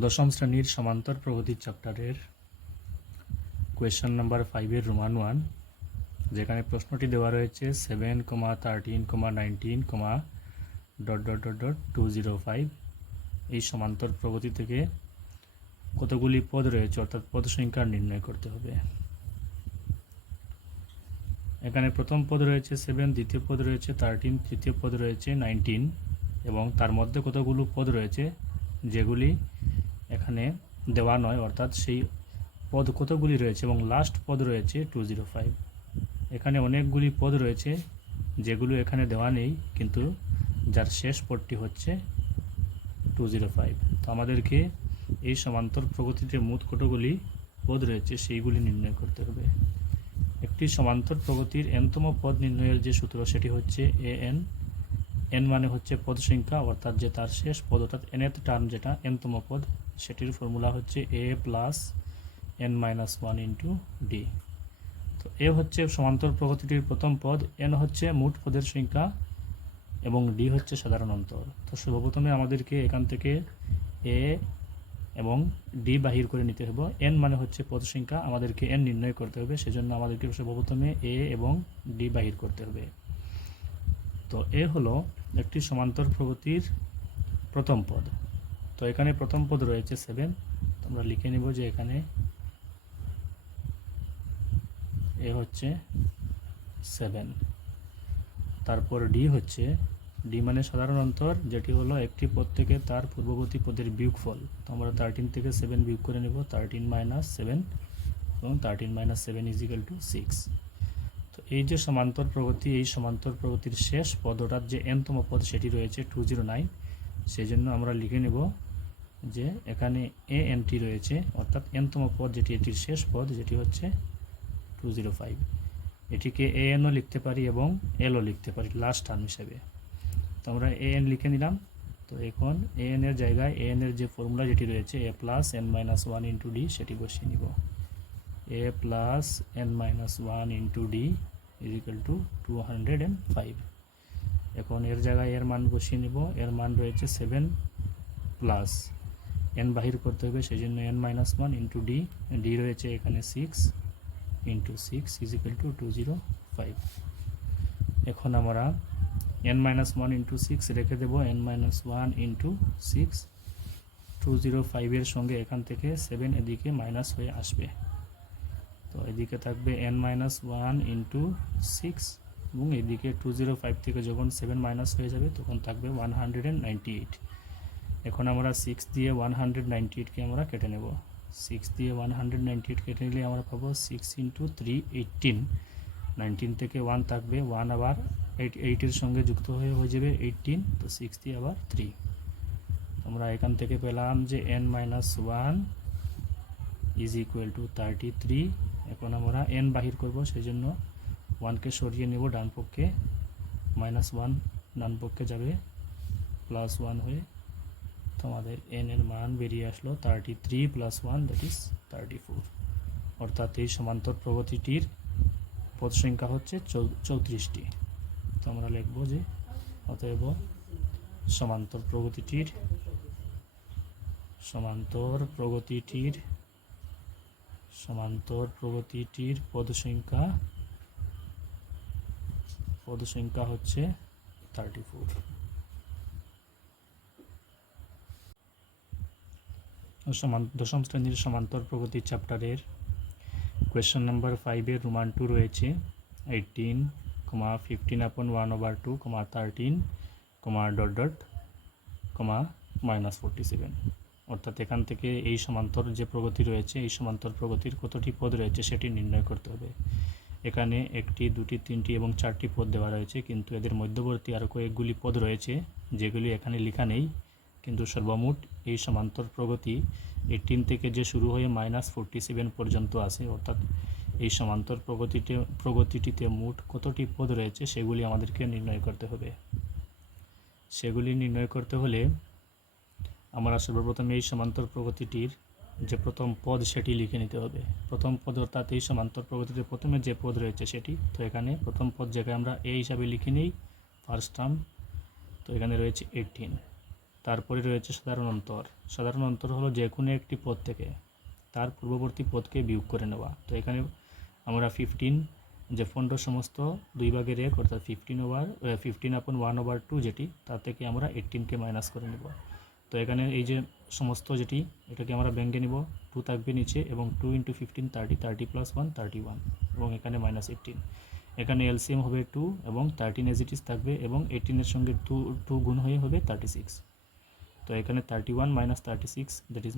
দশম শ্রেণীর সমান্তর প্রগতি চ্যাপ্টারের কোয়েশ্চন নাম্বার 5-এর রোমান 1, যেখানে প্রশ্নটি দেওয়া রয়েছে 7,13,19,... এই সমান্তর প্রগতি থেকে কতগুলি পদ রয়েছে অর্থাৎ পদ সংখ্যা নির্ণয় করতে হবে। এখানে প্রথম পদ রয়েছে 7, দ্বিতীয় পদ রয়েছে 13, তৃতীয় পদ রয়েছে 19 এবং তার মধ্যে কতগুলো পদ রয়েছে যেগুলি এখানে দেওয়া নয়, অর্থাৎ সেই পদ কতগুলি রয়েছে এবং লাস্ট পদ রয়েছে 205। এখানে অনেকগুলি পদ রয়েছে যেগুলো এখানে দেওয়া নেই, কিন্তু যার শেষ পদটি হচ্ছে 205। তো আমাদেরকে এই সমান্তর প্রগতিতে মোট কতগুলি পদ রয়েছে সেইগুলি নির্ণয় করতে হবে। একটি সমান্তর প্রগতির nতম পদ নির্ণয়ের যে সূত্র সেটি হচ্ছে an। n মানে হচ্ছে পদ সংখ্যা, অর্থাৎ যে তার শেষ পদ অর্থাৎ nth টার্ম যেটা nতম পদ, সেটির ফর্মুলা হচ্ছে a plus n-1 into D. তো এ হচ্ছে সমান্তর প্রগতিটির প্রথম পদ, n হচ্ছে মোট পদের সংখ্যা এবং ডি হচ্ছে সাধারণ অন্তর। তো সর্বপ্রথমে আমাদেরকে এখান থেকে এ এবং ডি বাহির করে নিতে হবে। n মানে হচ্ছে পদ সংখ্যা, আমাদেরকে n নির্ণয় করতে হবে, সেজন্য আমাদেরকে সর্বপ্রথমে এ এবং ডি বাহির করতে হবে। তো এ হলো একটি সমান্তর প্রগতির প্রথম পদ। তো এখানে প্রথম পদ রয়েছে 7, আমরা লিখে নেব যে এখানে এ হচ্ছে 7। তারপর ডি হচ্ছে, ডি মানে সাধারণ অন্তর, যেটি হলো একটি পদ থেকে তার পূর্ববর্তী পদের বিয়োগফল। তো আমরা 13 থেকে 7 বিয়োগ করে নেব, 13 - 7 এবং 13 - 7 = 6। তো এই যে সমান্তর প্রগতি, এই সমান্তর প্রগতির শেষ পদ অর্থাৎ যে nতম পদ সেটি রয়েছে 209। সেই জন্য আমরা লিখে নেব যে এখানে ANT রয়েছে, অর্থাৎ nতম পদ যেটি, এটির শেষ পদ যেটি হচ্ছে 205। এটিকে ANও লিখতে পারি এবং Lও লিখতে পারি লাস্ট টার্ম হিসেবে। তো আমরা AN লিখে নিলাম। তো এখন AN এর জায়গায় AN এর যে ফর্মুলা যেটি রয়েছে a plus n-1 into D, সেটি বসিয়ে নিব। a plus n-1 into D = 205। এখন এর জায়গায় এর মান বসিয়ে নিব। এর মান রয়েছে 7 প্লাস n বাহির করতে হবে, সেই জন্য n-1 ইন্টু ডি, ডি রয়েছে এখানে 6 ইন্টু 6 = 205। এখন আমরা n-1 ইন্টু 6 রেখে দেব, n-1 ইন্টু 6, 205 এর সঙ্গে এখান থেকে 7 এদিকে মাইনাস হয়ে আসবে। তো এদিকে থাকবে n-1 ইন্টু 6 এবং এদিকে 205 থেকে যখন 7 মাইনাস হয়ে যাবে তখন থাকবে 198। এখন আমরা 6 দিয়ে 198কে আমরা কেটে নেব। 6 দিয়ে 198 কেটে নিলে আমরা পাবো 6 ইন্টু 3 18। 19 থেকে 1 থাকবে, 1 আবার 8 এর সঙ্গে যুক্ত হয়ে যাবে 18। তো 6 দিয়ে আবার 3। আমরা এখান থেকে পেলাম যে n-1 = 33। এখন আমরা n বাহির করব, সেই জন্য 1কে সরিয়ে নেব ডান পক্ষে, -1 ডান পক্ষে যাবে, +1 হয়ে তো আমাদের n এর মান বেরিয়ে আসলো 33 + 1 = 34। অর্থাৎ এই সমান্তর প্রগতিটির পদ সংখ্যা হচ্ছে 34টি। তো আমরা লিখব যে অতএব সমান্তর প্রগতিটির পদ সংখ্যা হচ্ছে 34। দশম শ্রেণীর সমান্তর প্রগতি চ্যাপ্টারের কোয়েশ্চন নাম্বার 5-এর রোমান 2 রয়েছে 18, 15/1/2, 13, -47। অর্থাৎ এখান থেকে এই সমান্তর যে প্রগতি রয়েছে, এই সমান্তর প্রগতির কতটি পদ রয়েছে সেটি নির্ণয় করতে হবে। এখানে 1টি, 2টি, 3টি এবং 4টি পদ দেওয়া রয়েছে, কিন্তু এদের মধ্যবর্তী আরও কয়েকগুলি পদ রয়েছে যেগুলি এখানে লেখা নেই। কিন্তু সর্বমোট এই সমান্তর প্রগতি 18 থেকে যে শুরু হয়ে -47 পর্যন্ত আছে, অর্থাৎ এই সমান্তর প্রগতিটিতে মোট কতটি পদ রয়েছে সেগুলি আমাদেরকে নির্ণয় করতে হবে। সেগুলি নির্ণয় করতে হলে আমরা সর্বপ্রথমে এই সমান্তর প্রগতিটির যে প্রথম পদ সেটি লিখে নিতে হবে। প্রথম পদ অর্থাৎ এই সমান্তর প্রগতিতে প্রথমে যে পদ রয়েছে সেটি। তো এখানে প্রথম পদ জায়গায় আমরা এ হিসাবে লিখে নিই, ফার্স্ট টার্ম। তো এখানে রয়েছে 18। তারপরে রয়েছে সাধারণ অন্তর। সাধারণ অন্তর হলো যে কোনো একটি পদ থেকে তার পূর্ববর্তী পদকে বিয়োগ করে নেওয়া। তো এখানে আমরা 15 যে 15 সমস্ত 2/1 অর্থাৎ 15/1/2 যেটি, তার থেকে আমরা 18কে মাইনাস করে নেব। তো এখানে এই যে সমস্ত যেটি, এটাকে আমরা ব্যাঙ্গে নেব, 2 থাকবে নিচে এবং 2 × 15 30, 30 + 1 31 এবং এখানে -18। এখানে এলসিএম হবে 2 এবং 13 এজ ইট ইজ থাকবে এবং 18-এর সঙ্গে 2 গুণ হয়ে হবে 36। তো এখানে 31 - 36 দ্যাট ইজ